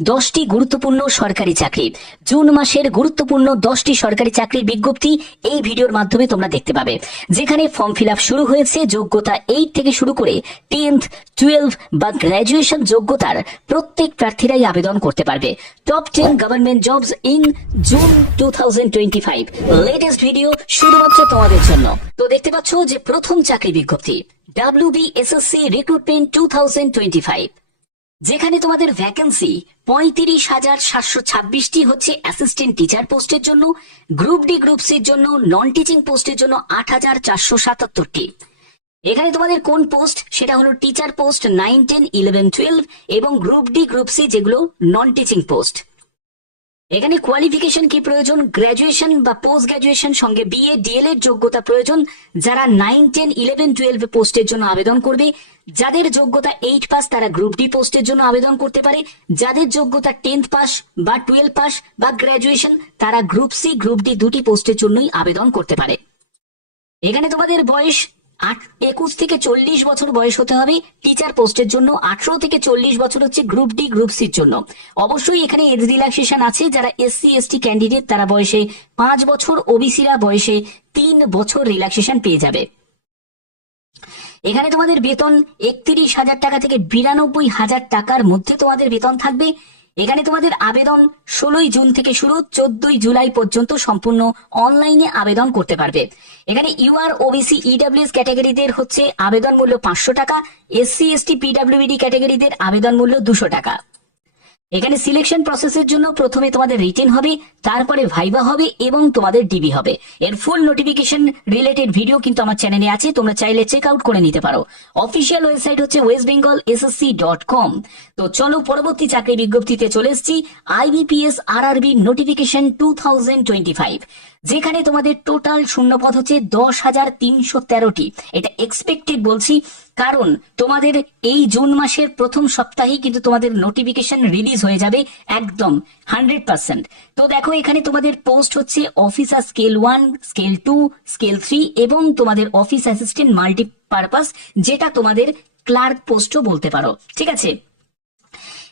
দশটি গুরুত্বপূর্ণ সরকারি চাকরি। জুন মাসের গুরুত্বপূর্ণ দশটি সরকারি চাকরির বিজ্ঞপ্তি এই ভিডিওর মাধ্যমে তোমরা দেখতে পাবে। যেখানে ফর্ম ফিল শুরু হয়েছে যোগ্যতা এইট থেকে শুরু করে টেন্থ টুয়েলভ বা গ্র্যাজুয়েশন যোগ্যতার প্রত্যেক প্রার্থীরাই আবেদন করতে পারবে। Top ten government jobs in June two latest video শুধুমাত্র তোমাদের জন্য। তো দেখতে পাচ্ছ যে প্রথম চাকরি বিজ্ঞপ্তি। W B S S C recruitment two thousand twenty five যেখানে তোমাদের ভ্যাকেন্সি পঁয়ত্রিশ হাজার সাতশো ছাব্বিশটি হচ্ছে অ্যাসিস্ট্যান্ট টিচার পোস্টের জন্য গ্রুপ ডি গ্রুপ সির জন্য নন টিচিং পোস্টের জন্য আট হাজার চারশো সাতাত্তরটি। এখানে তোমাদের কোন পোস্ট? সেটা হলো teacher post nine ten eleven twelve এবং গ্রুপ ডি গ্রুপ সি যেগুলো নন টিচিং পোস্ট এখানে কোয়ালিফিকেশন কি প্রয়োজন? গ্র্যাজুয়েশন বা পোস্ট গ্র্যাজুয়েশন সঙ্গে বিএ ডিএল এর যোগ্যতা প্রয়োজন। যারা নাইন টেন ইলেভেন টুয়েলভ পোস্টের জন্য আবেদন করবে, যাদের যোগ্যতা এইট পাস তারা গ্রুপ ডি পোস্টের জন্য আবেদন করতে পারে। যাদের যোগ্যতা টেন্থ পাস বা টুয়েলভ পাস বা গ্র্যাজুয়েশন তারা গ্রুপ সি গ্রুপ ডি দুটি পোস্টের জন্যই আবেদন করতে পারে। এখানে তোমাদের বয়স আট, একুশ থেকে চল্লিশ বছর বয়স হতে হবে। টিচার পোস্টের জন্য আঠারো থেকে চল্লিশ বছর হচ্ছে গ্রুপ ডি গ্রুপ সির জন্য। অবশ্যই এখানে এজ রিল্যাক্সেশন আছে। যারা এসসি এসটি ক্যান্ডিডেট তারা বয়সে পাঁচ বছর ওবিসিরা বয়সে তিন বছর রিল্যাক্সেশন পেয়ে যাবে। এখানে তোমাদের বেতন একত্রিশ হাজার টাকা থেকে বিরানব্বই হাজার টাকার মধ্যে তোমাদের বেতন থাকবে। এখানে তোমাদের আবেদন ষোলোই জুন থেকে শুরু, চোদ্দই জুলাই পর্যন্ত সম্পূর্ণ অনলাইনে আবেদন করতে পারবে। এখানে ইউআর ওবিসি ইডাব্লিউএস ক্যাটাগরিদের হচ্ছে আবেদন মূল্য পাঁচশো টাকা, এসসি, এসটি, পিডাব্লিউডি ক্যাটাগরিদের আবেদন মূল্য দুশো টাকা। এখানে সিলেকশন প্রসেসের জন্য প্রথমে তোমাদের রিটেন হবে, তারপরে ভাইবা হবে এবং তোমাদের ডিবি হবে। এর ফুল নোটিফিকেশন রিলেটেড ভিডিও কিন্তু আমার চ্যানেলে আছে, তোমরা চাইলে চেক আউট করে নিতে পারো। অফিসিয়াল ওয়েবসাইট হচ্ছে West Bengal SSC dot com তো চলো পরবর্তী চাকরি বিজ্ঞপ্তিতে চলে এসেছি আইবিপিএস আর RRB notification two thousand twenty five যেখানে তোমাদের টোটাল শূন্যপদ হচ্ছে দশ হাজার তিনশো তেরোটি। এটা এক্সপেক্টেড বলছি কারণ তোমাদের এই জুন মাসের প্রথম সপ্তাহেই কিন্তু তোমাদের নোটিফিকেশন রিলিজ হয়ে যাবে একদম হান্ড্রেড পার্সেন্ট তো দেখো, এখানে তোমাদের পোস্ট হচ্ছে officer scale one scale two scale three এবং তোমাদের অফিস অ্যাসিস্ট্যান্ট মাল্টিপারপাস যেটা তোমাদের ক্লার্ক পোস্টও বলতে পারো। ঠিক আছে?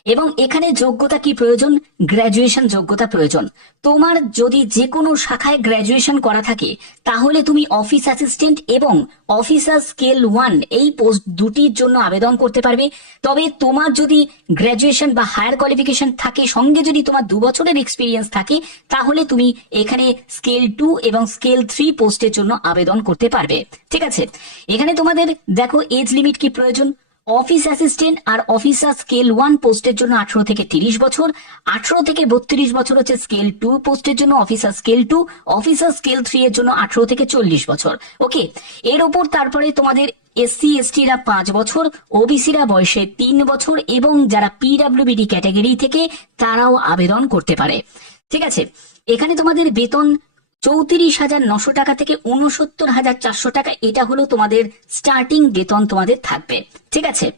এবং এখানে যোগ্যতা কি প্রয়োজন? গ্র্যাজুয়েশন যোগ্যতা প্রয়োজন। তোমার যদি যে কোনো শাখায় গ্র্যাজুয়েশন করা থাকে, তাহলে তুমি অফিস অ্যাসিস্ট্যান্ট এবং অফিসার স্কেল ওয়ান এই পোস্ট দুটির জন্য আবেদন করতে পারবে। তবে তোমার যদি গ্র্যাজুয়েশন বা হায়ার কোয়ালিফিকেশন থাকে, সঙ্গে যদি তোমার দু বছরের এক্সপিরিয়েন্স থাকে, তাহলে তুমি এখানে স্কেল টু এবং স্কেল থ্রি পোস্টের জন্য আবেদন করতে পারবে। ঠিক আছে? এখানে তোমাদের দেখো এজ লিমিট কি প্রয়োজন? অফিস অ্যাসিস্ট্যান্ট আর অফিসার স্কেল ওয়ান পোস্টের জন্য আঠারো থেকে তিরিশ বছর, আঠারো থেকে বত্রিশ বছর হচ্ছে স্কেল টু পোস্টের জন্য officer scale two officer scale three এর জন্য আঠারো থেকে চল্লিশ বছর। ওকে এর ওপর তারপরে তোমাদের এসসি এসটিরা পাঁচ বছর ওবিসিরা বয়সে তিন বছর এবং যারা পিডাব্লিউবিডি ক্যাটাগরি থেকে তারাও আবেদন করতে পারে। ঠিক আছে? এখানে তোমাদের বেতন চৌত্রিশ হাজার নশো টাকা থেকে উনসত্তর হাজার চারশো টাকা, এটা হলো তোমাদের স্টার্টিং বেতন তোমাদের থাকবে। ঠিক আছে?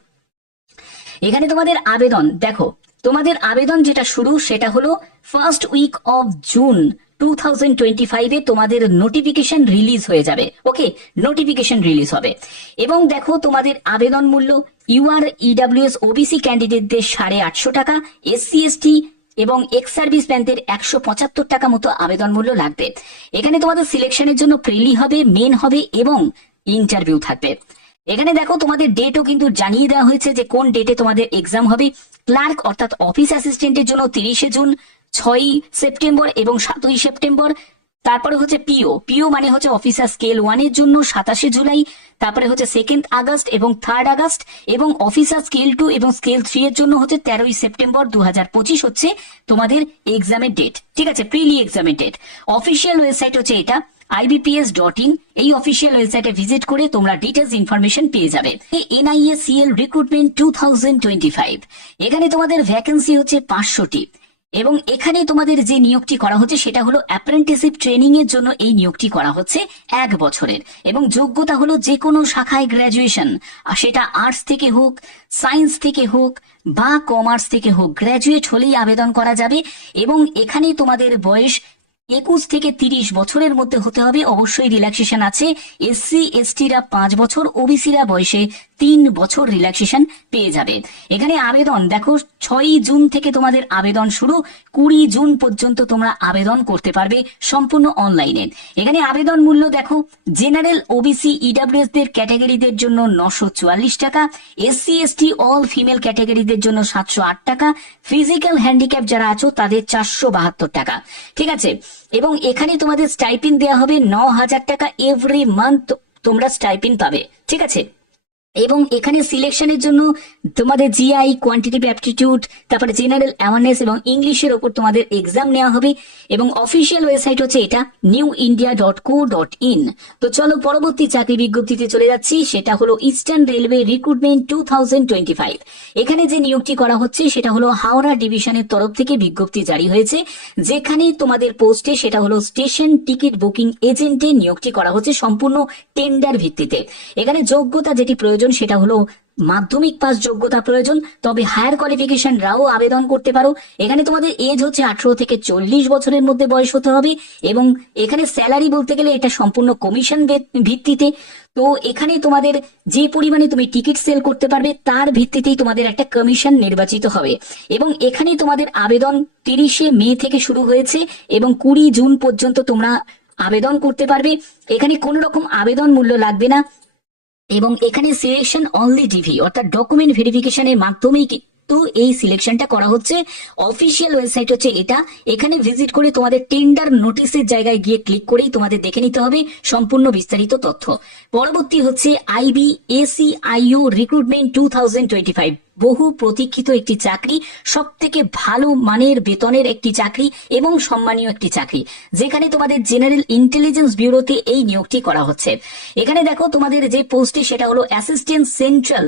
এখানে তোমাদের আবেদন, দেখো, তোমাদের আবেদন যেটা শুরু, সেটা হলো first week of June two thousand twenty ফাইভে তোমাদের নোটিফিকেশন রিলিজ হয়ে যাবে। ওকে নোটিফিকেশন রিলিজ হবে। এবং দেখো, তোমাদের আবেদন মূল্য ইউআর ইডাব্লিউএস ওবিসি ক্যান্ডিডেটদের সাড়ে আটশো টাকা এসসি এসটি এবং এক্স সার্ভিস ব্যাংকের একশো পঁচাত্তর টাকা মতো আবেদন মূল্য লাগবে। এখানে তোমাদের সিলেকশনের জন্য প্রিলি হবে মেন হবে এবং ইন্টারভিউ থাকবে। এখানে দেখো তোমাদের ডেটও কিন্তু জানিয়ে দেওয়া হয়েছে যে কোন ডেটে তোমাদের এক্সাম হবে। ক্লার্ক অর্থাৎ অফিস অ্যাসিস্ট্যান্টের জন্য তিরিশে জুন ছয়ই সেপ্টেম্বর এবং সাতই সেপ্টেম্বর তারপরে হচ্ছে পিও পিও মানে হচ্ছে অফিসার স্কেল ওয়ানের জন্য সাতাশে জুলাই, তারপরে হচ্ছে সেকেন্ড আগস্ট এবং থার্ড আগস্ট, এবং অফিসার স্কেল টু এবং স্কেল থ্রি এর জন্য হচ্ছে তেরোই সেপ্টেম্বর দু হচ্ছে তোমাদের এক্সামের ডেট ঠিক আছে? প্রিলি এক্সামের ডেট অফিসিয়াল ওয়েবসাইট হচ্ছে এটা আইবিপিএস ডট ইন এই অফিসিয়াল ওয়েবসাইটে ভিজিট করে তোমরা ডিটেলস ইনফরমেশন পেয়ে যাবে। NIACL recruitment two thousand twenty five এখানে তোমাদের ভ্যাকেন্সি হচ্ছে পাঁচশোটি। এবং এখানে তোমাদের যে নিয়োগটি করা হচ্ছে, সেটা হলো অ্যাপ্রেন্টিসিপ ট্রেনিং এর জন্য এই নিয়োগটি করা হচ্ছে এক বছরের। এবং যোগ্যতা হলো যে কোনো শাখায় গ্র্যাজুয়েশন সেটা আর্টস থেকে হোক সায়েন্স থেকে হোক, বা কমার্স থেকে হোক গ্র্যাজুয়েট হলেই আবেদন করা যাবে। এবং এখানে তোমাদের বয়স একুশ থেকে তিরিশ বছরের মধ্যে হতে হবে। অবশ্যই রিল্যাক্সেশন আছে। এসসি, এসটিরা পাঁচ বছর, ওবিসিরা বয়সে তিন বছর রিল্যাক্সেশন পেয়ে যাবে। এখানে আবেদন, দেখো ছয়ই জুন থেকে তোমাদের আবেদন শুরু, কুড়ি জুন পর্যন্ত তোমরা আবেদন করতে পারবে সম্পূর্ণ অনলাইনে এখানে আবেদন মূল্য দেখো জেনারেল ওবিসি ইডাব্লিউএস দের ক্যাটাগরিদের জন্য নশো চুয়াল্লিশ টাকা এসসি এসটি অল ফিমেল ক্যাটাগরিদের জন্য সাতশো আট টাকা ফিজিক্যাল হ্যান্ডিক্যাপ যারা আছো তাদের চারশো বাহাত্তর টাকা। ঠিক আছে? এবং এখানে তোমাদের স্টাইপিন দেওয়া হবে ন হাজার টাকা এভরি মান্থ তোমরা স্টাইপিন পাবে। ঠিক আছে? এবং এখানে সিলেকশনের জন্য তোমাদের জিআই কোয়ান্টিটিভ অ্যাপটিটিউড তারপরে জেনারেল অ্যাওয়ারনেস এবং ইংলিশের ওপর তোমাদের এক্সাম নেওয়া হবে। এবং অফিসিয়াল ওয়েবসাইট হচ্ছে এটা new India dot co dot in তো চলো পরবর্তী চাকরি বিজ্ঞপ্তিতে চলে যাচ্ছি, সেটা হলো eastern railway recruitment two thousand twenty five এখানে যে নিয়োগটি করা হচ্ছে, সেটা হলো হাওড়া ডিভিশনের তরফ থেকে বিজ্ঞপ্তি জারি হয়েছে, যেখানে তোমাদের পোস্টে সেটা হলো স্টেশন টিকিট বুকিং এজেন্টে নিয়োগটি করা হচ্ছে সম্পূর্ণ টেন্ডার ভিত্তিতে। এখানে যোগ্যতা যেটি প্রয়োজন সেটা হলো মাধ্যমিক পাস যোগ্যতা প্রয়োজন। তবে হায়ার কোয়ালিফিকেশন রাও আবেদন করতে পারো। এখানে তোমাদের এজ হচ্ছে আঠারো থেকে চল্লিশ বছরের মধ্যে বয়স হতে হবে এবং এখানে স্যালারি বলতে গেলে এটা সম্পূর্ণ কমিশন ভিত্তিতে। তো এখানে তোমাদের যে পরিমাণে তুমি টিকিট সেল করতে পারবে, তার ভিত্তিতেই তোমাদের একটা কমিশন নির্বাচিত হবে। এবং এখানে তোমাদের আবেদন তিরিশে মে থেকে শুরু হয়েছে এবং কুড়ি জুন পর্যন্ত তোমরা আবেদন করতে পারবে। এখানে কোনো রকম আবেদন মূল্য লাগবে না। এবং এখানে সিলেকশন অনলি ডিভি অর্থাৎ ডকুমেন্ট ভেরিফিকেশনের মাধ্যমেই কিন্তু এই সিলেকশনটা করা হচ্ছে অফিসিয়াল ওয়েবসাইট হচ্ছে এটা। এখানে ভিজিট করে তোমাদের টেন্ডার নোটিশের জায়গায় গিয়ে ক্লিক করেই তোমাদের দেখে নিতে হবে সম্পূর্ণ বিস্তারিত তথ্য। পরবর্তী হচ্ছে IB AC IO recruitment two thousand twenty five বহু প্রতীক্ষিত একটি চাকরি সব থেকে ভালো মানের বেতনের একটি চাকরি এবং সম্মানীয় একটি চাকরি, যেখানে তোমাদের জেনারেল ইন্টেলিজেন্স ব্যুরোতে এই নিয়োগটি করা হচ্ছে। এখানে দেখো তোমাদের যে পোস্টে সেটা হলো অ্যাসিস্ট্যান্ট সেন্ট্রাল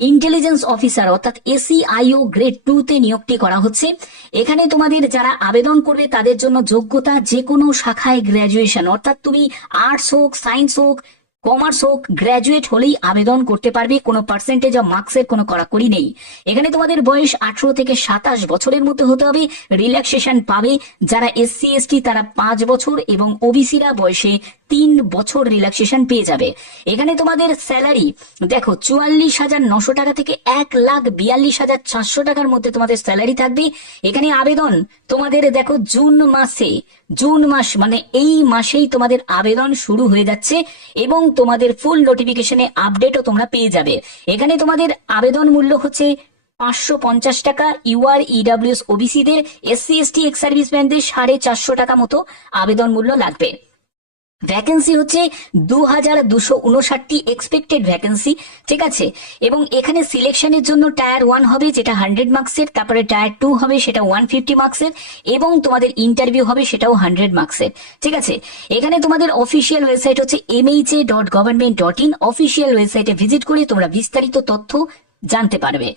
ইন্টেলিজেন্স অফিসার অর্থাৎ এসিআইও গ্রেড টু তে নিয়োগটি করা হচ্ছে। এখানে তোমাদের যারা আবেদন করবে, তাদের জন্য যোগ্যতা যে কোনো শাখায় গ্র্যাজুয়েশন অর্থাৎ তুমি আর্টস হোক সায়েন্স হোক কমার্স হোক, গ্র্যাজুয়েট হলেই আবেদন করতে পারবে। কোনো পার্সেন্টেজ অফ মার্কসের কোনো কড়াকড়ি নেই। এখানে তোমাদের বয়স আঠারো থেকে সাতাশ বছরের মধ্যে হতে হবে। রিল্যাক্সেশন পাবে। যারা এসসি এসটি তারা পাঁচ বছর এবং ওবিসিরা বয়সে তিন বছর রিল্যাক্সেশন পেয়ে যাবে। এখানে তোমাদের স্যালারি দেখো চুয়াল্লিশ হাজার নশো টাকা থেকে এক লাখ বিয়াল্লিশ হাজার চারশো টাকার মধ্যে তোমাদের স্যালারি থাকবে। এখানে আবেদন তোমাদের, দেখো জুন মাসে, জুন মাস মানে এই মাসেই তোমাদের আবেদন শুরু হয়ে যাচ্ছে এবং তোমাদের ফুল নোটিফিকেশনে আপডেটও তোমরা পেয়ে যাবে। এখানে তোমাদের আবেদন মূল্য হচ্ছে পাঁচশো পঞ্চাশ টাকা ইউআর ইডাব্লিউএস ওবিসিদের এসসি এসটি এক্স সার্ভিস সার্ভিসম্যানদের সাড়ে চারশো টাকা মতো আবেদন মূল্য লাগবে। ভ্যাকেন্সি হচ্ছে দু হাজার দুশো উনষাটটি এক্সপেক্টেড ভ্যাকেন্সি ঠিক আছে? এবং এখানে সিলেকশনের জন্য টায়ার ওয়ান হবে, যেটা হান্ড্রেড মার্কসের তারপরে টায়ার টু হবে, সেটা ওয়ান ফিফটি মার্কসের এবং তোমাদের ইন্টারভিউ হবে, সেটাও হান্ড্রেড মার্কসের ঠিক আছে? এখানে তোমাদের অফিসিয়াল ওয়েবসাইট হচ্ছে MHA dot government dot in official ওয়েবসাইটে ভিজিট করে তোমরা বিস্তারিত তথ্য জানতে পারবে।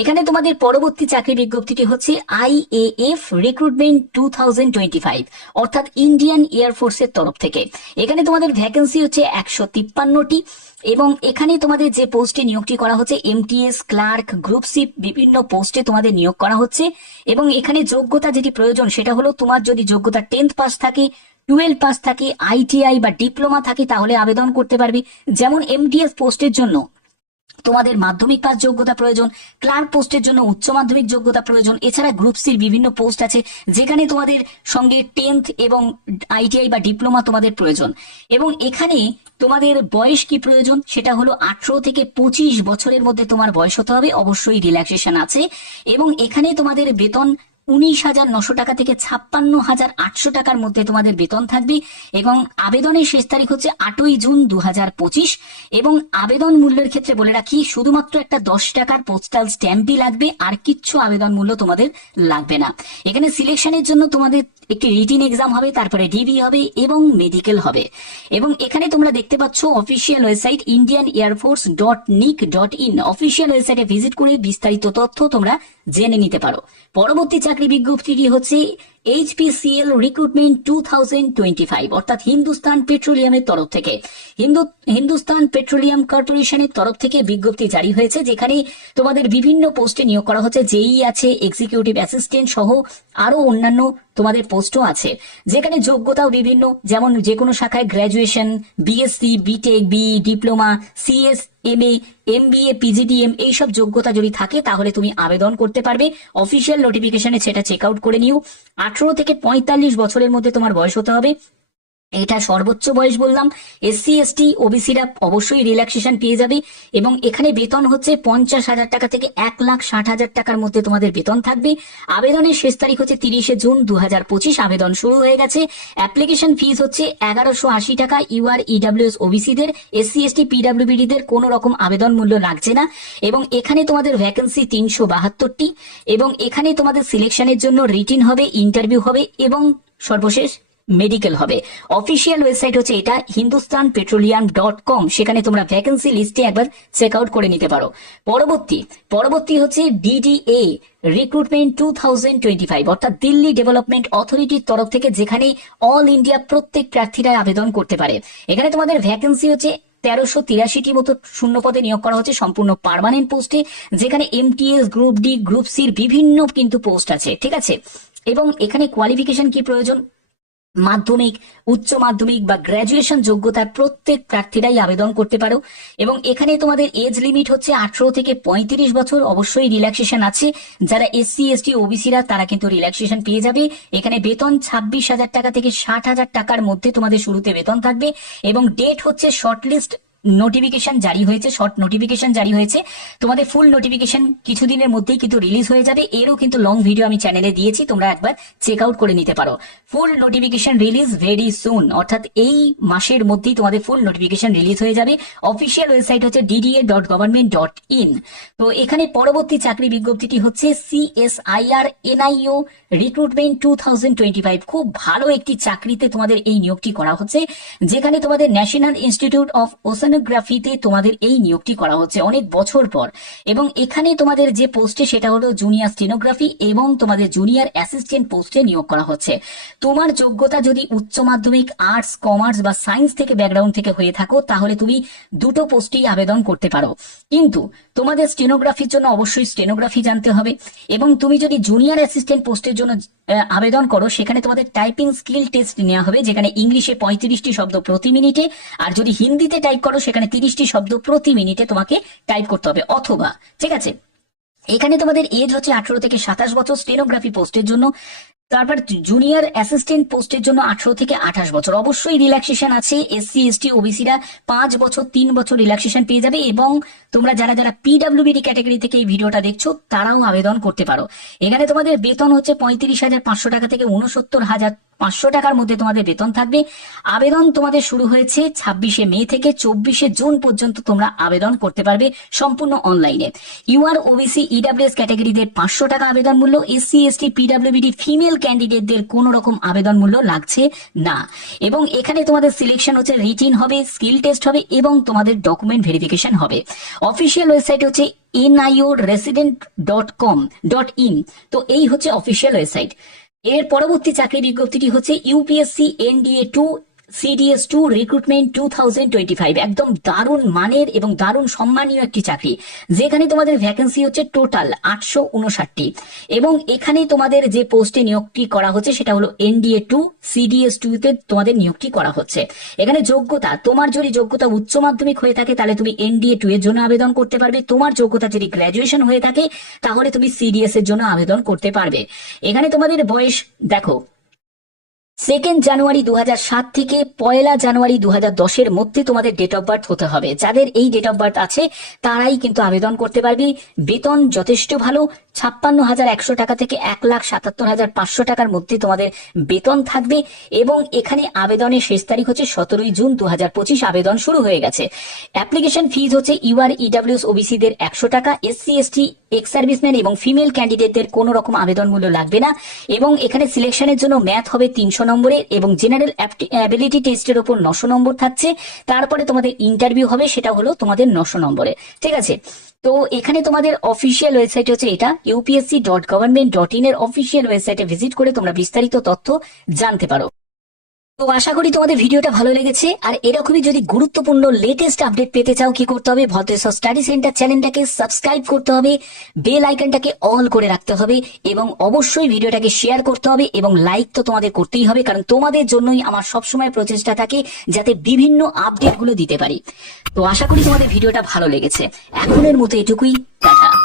এখানে তোমাদের পরবর্তী চাকরি বিজ্ঞপ্তিটি হচ্ছে I IAF recruitment two thousand twenty five অর্থাৎ ইন্ডিয়ান এয়ারফোর্সের তরফ থেকে। এখানে তোমাদের ভ্যাকেন্সি হচ্ছে একশো তিপ্পান্নটি এবং এখানে তোমাদের যে পোস্টে নিয়োগটি করা হচ্ছে এমটিএস ক্লার্ক গ্রুপ সি বিভিন্ন পোস্টে তোমাদের নিয়োগ করা হচ্ছে এবং এখানে যোগ্যতা যেটি প্রয়োজন সেটা হলো তোমার যদি যোগ্যতা টেন্থ পাস থাকে টুয়েলভ পাস থাকে আইটিআই বা ডিপ্লোমা থাকে তাহলে আবেদন করতে পারবে। যেমন এমটিএস পোস্টের জন্য তোমাদের মাধ্যমিক পাস যোগ্যতা প্রয়োজন, ক্লার্ক পোস্টের জন্য উচ্চ মাধ্যমিক যোগ্যতা প্রয়োজন, এছাড়া গ্রুপ সির বিভিন্ন পোস্ট আছে যেখানে তোমাদের সঙ্গে টেন্থ এবং আইটিআই বা ডিপ্লোমা তোমাদের প্রয়োজন। এবং এখানে তোমাদের বয়স কি প্রয়োজন, সেটা হলো আঠারো থেকে পঁচিশ বছরের মধ্যে তোমার বয়স হতে হবে, অবশ্যই রিল্যাক্সেশন আছে। এবং এখানে তোমাদের বেতন উনিশ হাজার নশো টাকা থেকে ছাপ্পান্ন হাজার আটশো টাকার মধ্যে তোমাদের বেতন থাকবে এবং আবেদনের শেষ তারিখ হচ্ছে আটই জুন দু হাজার পঁচিশ এবং আবেদন মূল্যের ক্ষেত্রে বলে রাখি, শুধুমাত্র একটা দশ টাকার পোস্টাল স্ট্যাম্পই লাগবে, আর কিচ্ছু আবেদন মূল্য তোমাদের লাগবে না। এখানে সিলেকশনের জন্য তোমাদের একটি রিটিন এক্সাম হবে, তারপরে ডিবি হবে এবং মেডিকেল হবে। এবং এখানে তোমরা দেখতে পাচ্ছ official website Indian air force dot nic dot in official ওয়েবসাইটে ভিজিট করে বিস্তারিত তথ্য তোমরা জেনে নিতে পারো। পরবর্তী চাকরি বিজ্ঞপ্তিটি হচ্ছে HPCL recruitment two thousand twenty five অর্থাৎ হিন্দুস্তান পেট্রোলিয়ামের তরফ থেকে। হিন্দু, হিন্দুস্তান পেট্রোলিয়াম কর্পোরেশনের তরফ থেকে বিজ্ঞপ্তি জারি হয়েছে, যেখানে তোমাদের বিভিন্ন পোস্টে নিয়োগ করা হচ্ছে যেই আছে এক্সিকিউটিভ অ্যাসিস্ট্যান্ট সহ আরও অন্যান্য তোমাদের পোস্টও আছে, যেখানে যোগ্যতাও বিভিন্ন, যেমন যে কোনো শাখায় graduation BSc BTech B diploma CS M A M B A PGDM এইসব যোগ্যতা যদি থাকে, তাহলে তুমি আবেদন করতে পারবে। অফিসিয়াল নোটিফিকেশনে সেটা চেক আউট করে নিও। আঠারো থেকে পঁয়তাল্লিশ বছরের মধ্যে তোমার বয়স হতে হবে। এটা সর্বোচ্চ বয়স বললাম। এসসি, এসটি, ওবিসিরা অবশ্যই রিল্যাক্সেশন পেয়ে যাবে এবং এখানে বেতন হচ্ছে পঞ্চাশ হাজার টাকা থেকে এক লাখ ষাট হাজার টাকার মধ্যে তোমাদের বেতন থাকবে। আবেদনের শেষ তারিখ হচ্ছে তিরিশে জুন দু হাজার পঁচিশ। আবেদন শুরু হয়ে গেছে। অ্যাপ্লিকেশন ফিজ হচ্ছে এগারোশো আশি টাকা। ইউআর ইডাব্লিউএস ওবিসিদের, এসসি, এসটি পিডাব্লিউবিডিদের কোনো রকম আবেদন মূল্য লাগছে না এবং এখানে তোমাদের ভ্যাকেন্সি তিনশো বাহাত্তরটি এবং এখানে তোমাদের সিলেকশনের জন্য রিটিন হবে ইন্টারভিউ হবে এবং সর্বশেষ মেডিকেল হবে। অফিসিয়াল ওয়েবসাইট হচ্ছে এটা হিন্দুস্তান পেট্রোলিয়াম ডট কম সেখানে তোমরা ভ্যাকেন্সি লিস্টে একবার চেক আউট করে নিতে পারো। পরবর্তী পরবর্তী হচ্ছে DDA recruitment two thousand twenty five অর্থাৎ দিল্লি ডেভেলপমেন্ট অথরিটির তরফ থেকে যেখানে অল ইন্ডিয়া প্রত্যেক প্রার্থীরা আবেদন করতে পারে। এখানে তোমাদের ভ্যাকেন্সি হচ্ছে তেরোশো তিরাশিটি মতো শূন্য পদে নিয়োগ করা হচ্ছে সম্পূর্ণ পার্মানেন্ট পোস্টে যেখানে এমটিএস গ্রুপ ডি গ্রুপ সির বিভিন্ন কিন্তু পোস্ট আছে, ঠিক আছে? এবং এখানে কোয়ালিফিকেশন কি প্রয়োজন? মাধ্যমিক, উচ্চ মাধ্যমিক বা গ্র্যাজুয়েশন যোগ্যতার প্রত্যেক প্রার্থীরাই আবেদন করতে পারো। এবং এখানে তোমাদের এজ লিমিট হচ্ছে আঠারো থেকে পঁয়ত্রিশ বছর। অবশ্যই রিল্যাক্সেশন আছে। যারা এসসি এসটি ওবিসিরা তারা কিন্তু রিল্যাক্সেশন পেয়ে যাবে। এখানে বেতন ছাব্বিশ হাজার টাকা থেকে ষাট হাজার টাকার মধ্যে তোমাদের শুরুতে বেতন থাকবে। এবং ডেট হচ্ছে শর্টলিস্ট নোটিফিকেশন জারি হয়েছে শর্ট নোটিফিকেশন জারি হয়েছে। তোমাদের ফুল নোটিফিকেশন কিছুদিনের মধ্যেই কিন্তু রিলিজ হয়ে যাবে। এরও কিন্তু লং ভিডিও আমি চ্যানেলে দিয়েছি, তোমরা একবার চেক আউট করে নিতে পারো। Full notification release very soon অর্থাৎ এই মাসের মধ্যেই তোমাদের ফুল নোটিফিকেশন রিলিজ হয়ে যাবে। অফিসিয়াল ওয়েবসাইট হচ্ছে DDA dot government dot in তো এখানে পরবর্তী চাকরি বিজ্ঞপ্তিটি হচ্ছে CSIR NIO recruitment two thousand twenty five খুব ভালো একটি চাকরিতে তোমাদের এই নিয়োগটি করা হচ্ছে, যেখানে তোমাদের ন্যাশনাল ইনস্টিটিউট অফ ওসানোগ্রাফিতে তোমাদের এই নিয়োগটি করা হচ্ছে অনেক বছর পর। এবং এখানে তোমাদের যে পোস্টে সেটা হলো জুনিয়র স্টেনোগ্রাফি এবং তোমাদের জুনিয়র অ্যাসিস্ট্যান্ট পোস্টে নিয়োগ করা হচ্ছে। তোমার যোগ্যতা যদি উচ্চ মাধ্যমিক আর্টস কমার্স বা সায়েন্স থেকে ব্যাকগ্রাউন্ড থেকে হয়ে থাকো, তাহলে তুমি দুটো পোস্টেই আবেদন করতে পারো। কিন্তু তোমাদের স্টেনোগ্রাফির জন্য অবশ্যই স্টেনোগ্রাফি জানতে হবে এবং তুমি যদি জুনিয়র অ্যাসিস্ট্যান্ট পোস্টের জন্য আবেদন করো, সেখানে তোমাদের টাইপিং স্কিল টেস্ট নেওয়া হবে, যেখানে ইংলিশে পঁয়ত্রিশটি শব্দ প্রতি মিনিটে, আর যদি হিন্দিতে টাইপ করো সেখানে তিরিশটি শব্দ প্রতি মিনিটে তোমাকে টাইপ করতে হবে। অথবা, ঠিক আছে? এখানে তোমাদের এজ হচ্ছে আঠারো থেকে সাতাশ বছর স্টেনোগ্রাফি পোস্টের জন্য তারপর জুনিয়র অ্যাসিস্ট্যান্ট পোস্টের জন্য আঠারো থেকে আঠাশ বছর। অবশ্যই রিল্যাক্সেশন আছে। এসসি এসটি ওবিসিরা পাঁচ বছর, তিন বছর রিল্যাক্সেশন পেয়ে যাবে এবং তোমরা যারা যারা পিডাব্লিউবিডি ক্যাটাগরি থেকে এই ভিডিওটা দেখছ, তারাও আবেদন করতে পারো। এখানে তোমাদের বেতন হচ্ছে পঁয়ত্রিশ হাজার পাঁচশো টাকা থেকে উনসত্তর হাজার পাঁচশো টাকার মধ্যে তোমাদের বেতন থাকবে। আবেদন তোমাদের শুরু হয়েছে ছাব্বিশে মে থেকে চব্বিশে জুন পর্যন্ত তোমরা আবেদন করতে পারবে সম্পূর্ণ অনলাইনে ইউআর ওবিসি ইডাব্লিউএস ক্যাটাগরিদের পাঁচশো টাকা আবেদন মূল্য। এসসি এসটি পিডাব্লিউবিডি ফিমেল ক্যান্ডিডেটদের কোনো রকম আবেদন মূল্য লাগছে না। এবং এখানে তোমাদের সিলেকশন হচ্ছে রিটিন হবে স্কিল টেস্ট হবে এবং তোমাদের ডকুমেন্ট ভেরিফিকেশন হবে। অফিসিয়াল ওয়েবসাইট হচ্ছে NIO resident dot com dot in তো এই হচ্ছে অফিসিয়াল ওয়েবসাইট এর পরবর্তী চাকরি বিজ্ঞপ্তিটি হচ্ছে UPSC NDA two CDS two recruitment two thousand twenty five একদম দারুণ মানের এবং দারুণ সম্মানীয় একটি চাকরি। যেখানে তোমাদের ভ্যাকেন্সি হচ্ছে টোটাল আটশো উনষাটটি। এবং এখানে তোমাদের যে পোস্টে নিয়োগটি করা হচ্ছে, সেটা হলো এনডিএ টু সিডিএস টু তে তোমাদের নিয়োগটি করা হচ্ছে। এখানে যোগ্যতা, তোমার যদি যোগ্যতা উচ্চ মাধ্যমিক হয়ে থাকে, তাহলে তুমি এনডিএ টু এর জন্য আবেদন করতে পারবে। তোমার যোগ্যতা যদি গ্র্যাজুয়েশন হয়ে থাকে, তাহলে তুমি সিডিএস এর জন্য আবেদন করতে পারবে। এখানে তোমাদের বয়স, দেখো সেকেন্ড জানুয়ারি দু থেকে পয়লা জানুয়ারি দু এর মধ্যে তোমাদের ডেট অফ বার্থ হতে হবে। যাদের এই ডেট অফ বার্থ আছে, তারাই কিন্তু আবেদন করতে পারবে। বেতন যথেষ্ট ভালো ছাপ্পান্ন হাজার একশো টাকা থেকে এক লাখ সাতাত্তর হাজার পাঁচশো টাকার মধ্যে তোমাদের বেতন থাকবে এবং এখানে আবেদনের শেষ তারিখ হচ্ছে সতেরোই জুন দু হাজার পঁচিশ আবেদন শুরু হয়ে গেছে। অ্যাপ্লিকেশন ফিজ হচ্ছে ইউআর, ইডাব্লিউএস, ওবিসিদের একশো টাকা, এসসি, এসটি, এক্স সার্ভিসম্যান এবং ফিমেল ক্যান্ডিডেটদের কোনো রকম আবেদন মূল্য লাগবে না এবং এখানে সিলেকশনের জন্য ম্যাথ হবে তিনশো নম্বরে এবং জেনারেল অ্যাবিলিটি টেস্টের ওপর নশো নম্বর থাকছে। তারপরে তোমাদের ইন্টারভিউ হবে, সেটা হলো তোমাদের নশো নম্বরে। ঠিক আছে? তো এখানে তোমাদের অফিসিয়াল ওয়েবসাইট হচ্ছে এটা। UPSC dot government dot in এর অফিসিয়াল ওয়েবসাইটে ভিজিট করে তোমরা বিস্তারিত তথ্য জানতে পারো। তো আশা করি তোমাদের ভিডিওটা ভালো লেগেছে, আর এরকমই যদি গুরুত্বপূর্ণ লেটেস্ট আপডেট পেতে চাও, কি করতে হবে? ভদ্রেশ্বর স্টাডি সেন্টার চ্যানেলটাকে সাবস্ক্রাইব করতে হবে বেল আইকনটাকে অল করে রাখতে হবে, এবং অবশ্যই ভিডিওটাকে শেয়ার করতে হবে, এবং লাইক তো তোমাদের করতেই হবে, কারণ তোমাদের জন্যই আমার সবসময় প্রচেষ্টা থাকে যাতে বিভিন্ন আপডেটগুলো দিতে পারি। তো আশা করি তোমাদের ভিডিওটা ভালো লেগেছে। এখনের মতো এটুকুই, টাটা।